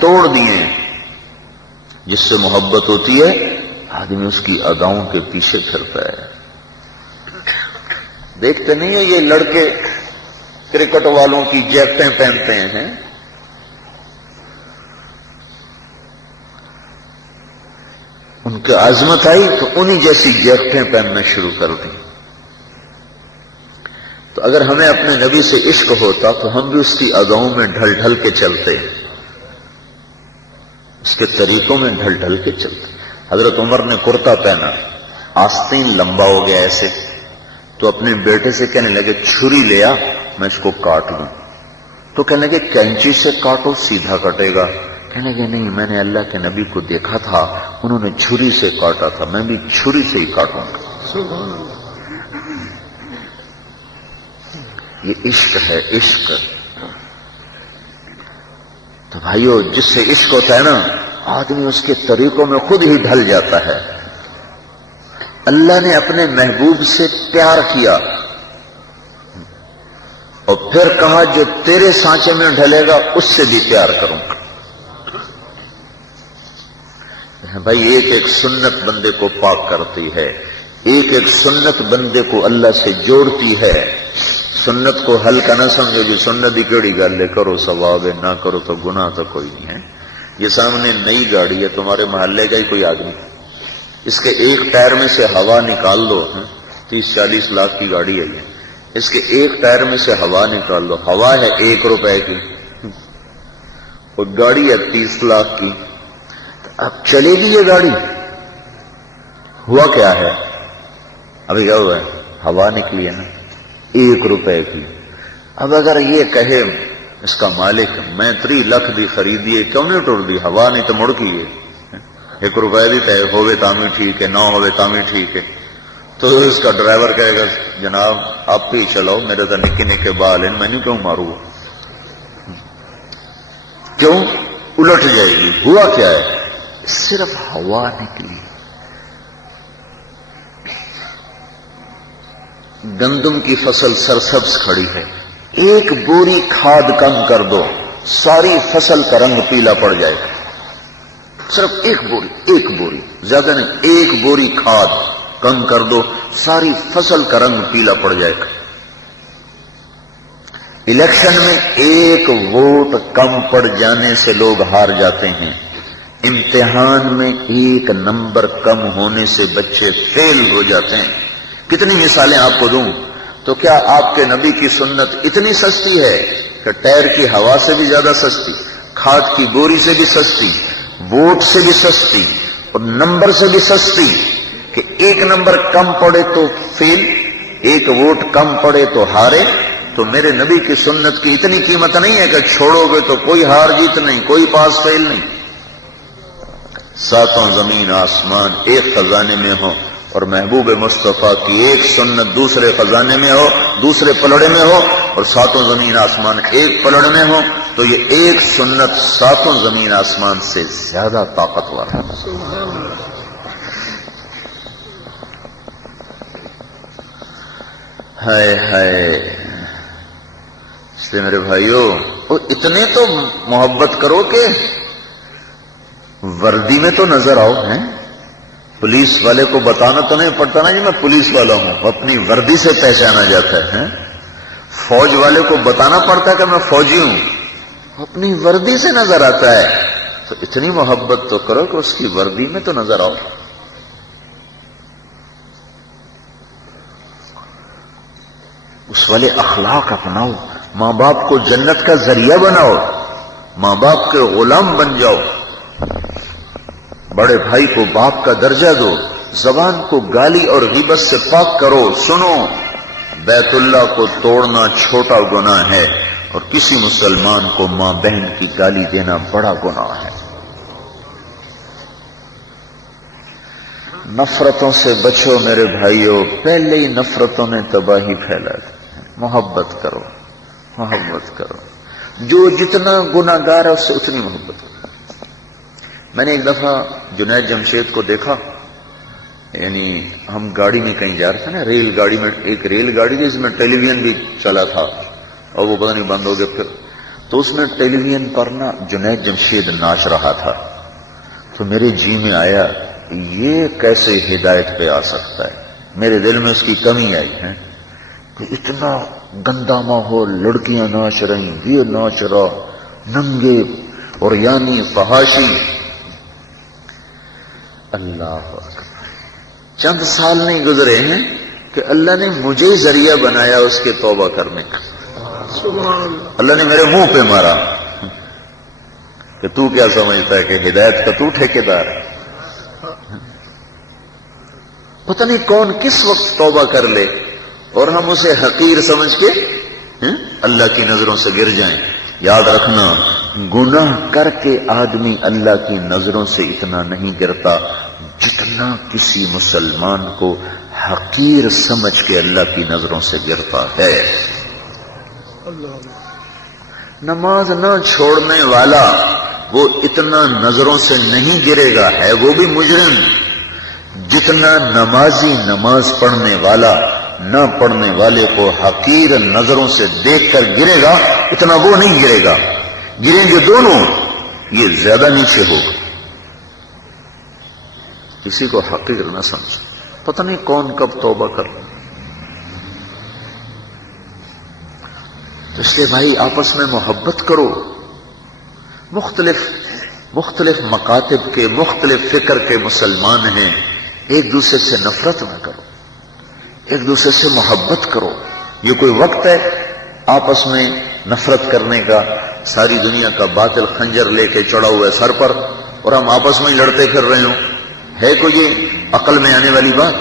توڑ دیے جس سے محبت ہوتی ہے آدمی اس کی اداؤں کے پیچھے پھرتا ہے. دیکھتے نہیں ہیں یہ لڑکے کرکٹ والوں کی جیکٹیں پہنتے ہیں, ان کی عظمت آئی تو انہی جیسی جیکٹیں پہننا شروع کر دیں. تو اگر ہمیں اپنے نبی سے عشق ہوتا تو ہم بھی اس کی اداؤں میں ڈھل ڈھل کے چلتے, اس کے طریقوں میں ڈھل ڈھل کے چلتے. حضرت عمر نے کرتا پہنا, آستین لمبا ہو گیا ایسے, تو اپنے بیٹے سے کہنے لگے چھری لے آ میں اس کو کاٹ لوں. تو کہنے لگے کینچی سے کاٹو سیدھا کٹے گا. کہنے لگے نہیں, میں نے اللہ کے نبی کو دیکھا تھا انہوں نے چھری سے کاٹا تھا, میں بھی چھری سے ہی کاٹوں گا. یہ عشق ہے, عشق. تو بھائیو جس سے عشق ہوتا ہے نا آدمی اس کے طریقوں میں خود ہی ڈھل جاتا ہے. اللہ نے اپنے محبوب سے پیار کیا اور پھر کہا جو تیرے سانچے میں ڈھلے گا اس سے بھی پیار کروں گا. بھائی ایک ایک سنت بندے کو پاک کرتی ہے, ایک ایک سنت بندے کو اللہ سے جوڑتی ہے. سنت کو ہلکا نہ سمجھو کہ سنت ہی کیڑی گل ہے, کرو ثواب ہے, نہ کرو تو گناہ تو کوئی نہیں ہے. یہ سامنے نئی گاڑی ہے, تمہارے محلے کا ہی کوئی آدمی, اس کے ایک ٹائر میں سے ہوا نکال دو, 30-40 لاکھ کی گاڑی ہے یہ, اس کے ایک ٹائر میں سے ہوا نکال دو, ہوا ہے 1 روپے کی اور گاڑی ہے 30 لاکھ کی. اب چلے گی یہ گاڑی؟ ہوا کیا ہے ابھی, کیا ہوا ہے, ہوا نکلی ہے نا 1 روپے کی. اب اگر یہ کہے اس کا مالک میں 3 لاکھ دی خریدی ہے, کیوں نہیں ٹر دی, ہوا نہیں تو مڑ کی ہے, 1 روپے بھی تے ہوئے تامی ٹھیک ہے, نہ ہوئے تامی ٹھیک ہے. تو اس کا ڈرائیور کہے گا جناب آپ ہی چلاؤ, میرے تو نکے نکے بال ہیں, میں نہیں کیوں ماروں, کیوں الٹ جائے گی. ہوا کیا ہے, صرف ہوا نکلی. گندم کی فصل سرسبز کھڑی ہے, ایک بوری کھاد کم کر دو ساری فصل کا رنگ پیلا پڑ جائے گا. صرف ایک بوری زیادہ نہیں, ایک بوری کھاد کم کر دو ساری فصل کا رنگ پیلا پڑ جائے گا. الیکشن میں 1 ووٹ کم پڑ جانے سے لوگ ہار جاتے ہیں, امتحان میں 1 نمبر کم ہونے سے بچے فیل ہو جاتے ہیں. کتنی مثالیں آپ کو دوں. تو کیا آپ کے نبی کی سنت اتنی سستی ہے کہ ٹائر کی ہوا سے بھی زیادہ سستی, کھاد کی بوری سے بھی سستی, ووٹ سے بھی سستی اور نمبر سے بھی سستی کہ 1 نمبر کم پڑے تو فیل, 1 ووٹ کم پڑے تو ہارے. تو میرے نبی کی سنت کی اتنی قیمت نہیں ہے کہ چھوڑو گے تو کوئی ہار جیت نہیں, کوئی پاس فیل نہیں. 7 زمین آسمان ایک خزانے میں ہو اور محبوب مصطفیٰ کی ایک سنت دوسرے خزانے میں ہو, دوسرے پلڑے میں ہو, اور 7 زمین آسمان ایک پلڑے میں ہو, تو یہ ایک سنت 7 زمین آسمان سے زیادہ طاقتور ہے. ہائے ہائے. اس لیے میرے بھائیو اتنے تو محبت کرو کہ وردی میں تو نظر آؤ. ہیں پولیس والے کو بتانا تو نہیں پڑتا نا جی میں پولیس والا ہوں, اپنی وردی سے پہچانا جاتا ہے. فوج والے کو بتانا پڑتا ہے کہ میں فوجی ہوں, اپنی وردی سے نظر آتا ہے. تو اتنی محبت تو کرو کہ اس کی وردی میں تو نظر آؤ. اس والے اخلاق اپناؤ, ماں باپ کو جنت کا ذریعہ بناؤ, ماں باپ کے غلام بن جاؤ, بڑے بھائی کو باپ کا درجہ دو, زبان کو گالی اور غیبت سے پاک کرو. سنو, بیت اللہ کو توڑنا چھوٹا گناہ ہے اور کسی مسلمان کو ماں بہن کی گالی دینا بڑا گناہ ہے. نفرتوں سے بچو میرے بھائیوں, پہلے ہی نفرتوں نے تباہی پھیلا دی. محبت کرو, محبت کرو. جو جتنا گناہگار ہے اس سے اتنی محبت کرو. میں نے ایک دفعہ جنید جمشید کو دیکھا, یعنی ہم گاڑی میں کہیں جا رہے تھے نا, ریل گاڑی میں, ایک ریل گاڑی تھی جس میں ٹیلی ویژن بھی چلا تھا اور وہ پتہ نہیں بند ہو گیا. پھر تو اس نے ٹیلی ویژن پر نا جنید جمشید ناچ رہا تھا، تو میرے جی میں آیا یہ کیسے ہدایت پہ آ سکتا ہے، میرے دل میں اس کی کمی آئی ہے کہ اتنا گندا ماحول، لڑکیاں ناچ رہی، یہ ناچ رہا، ننگے اور یعنی فحاشی. اللہ اکبر. چند سال نہیں گزرے ہیں کہ اللہ نے مجھے ذریعہ بنایا اس کے توبہ کرنے کا. اللہ نے میرے منہ پہ مارا کہ تو کیا سمجھتا ہے کہ ہدایت کا تو ٹھیکیدار ہے. پتہ نہیں کون کس وقت توبہ کر لے اور ہم اسے حقیر سمجھ کے اللہ کی نظروں سے گر جائیں. یاد رکھنا، گناہ کر کے آدمی اللہ کی نظروں سے اتنا نہیں گرتا جتنا کسی مسلمان کو حقیر سمجھ کے اللہ کی نظروں سے گرتا ہے. نماز نہ چھوڑنے والا وہ اتنا نظروں سے نہیں گرے گا، ہے وہ بھی مجرم، جتنا نمازی نماز پڑھنے والا نہ پڑھنے والے کو حقیر نظروں سے دیکھ کر گرے گا اتنا وہ نہیں گرے گا. گریں گے دونوں، یہ زیادہ نیچے ہوگا. کسی کو حقیر نہ سمجھ. پتہ نہیں کون کب توبہ کر. تو اس لیے بھائی آپس میں محبت کرو. مختلف مکاتب کے، مختلف فکر کے مسلمان ہیں، ایک دوسرے سے نفرت نہ کرو، ایک دوسرے سے محبت کرو. یہ کوئی وقت ہے آپس میں نفرت کرنے کا؟ ساری دنیا کا باطل خنجر لے کے چڑھا ہوا ہے سر پر اور ہم آپس میں ہی لڑتے پھر رہے ہوں. ہے کوئی یہ عقل میں آنے والی بات؟